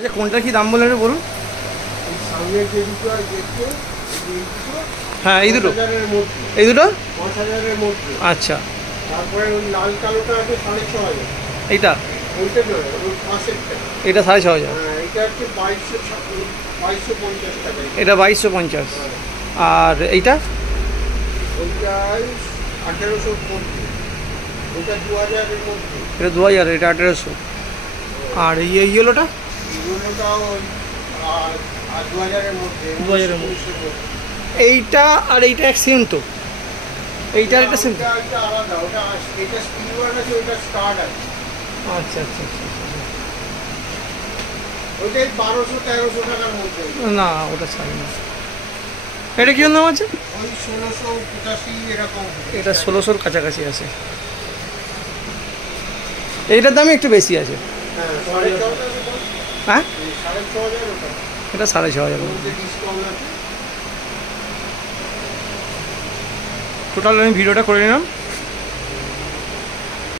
আচ্ছা কোনটা কি দাম বললেন বলুন। হ্যাঁ এই দুটো, এই দুটো আচ্ছা। তারপরে ওই লাল কালোটা আছে 6,500। এইটা ওইটা পাশেরটা এটা 6,500। এটা হচ্ছে 2250 টাকা। এটা 2250। আর এইটা ওইটা 1800 মধ্যে, ওটা 2000-এর মধ্যে। এটা 2000, এটা 1800। আর এই ইয়েলোটা এগুলোটাও আর 2000-এর মধ্যে, 2000-এর মধ্যে। এইটা আর এইটা এক সেম তো, এইটা একটা সেম। এটা আলাদা, ওটা এটা স্পিড আছে, ওটা স্টার্ট আছে। আচ্ছা আচ্ছা আচ্ছা। ওইটাই 1200-1300 টাকার মধ্যে। না ওটা ছাড়ি না। এটা কী দাম আছে? ওই 1685 এরকম। এটা 1600-র কাছাকাছি আছে। এইটার দামই একটু বেশি আছে। হ্যাঁ 6,500। হ্যাঁ 6,500 ওটা। এটা 6,500। ডিসকাউন্ট আছে। টোটাল আমি ভিডিওটা করে নিলাম।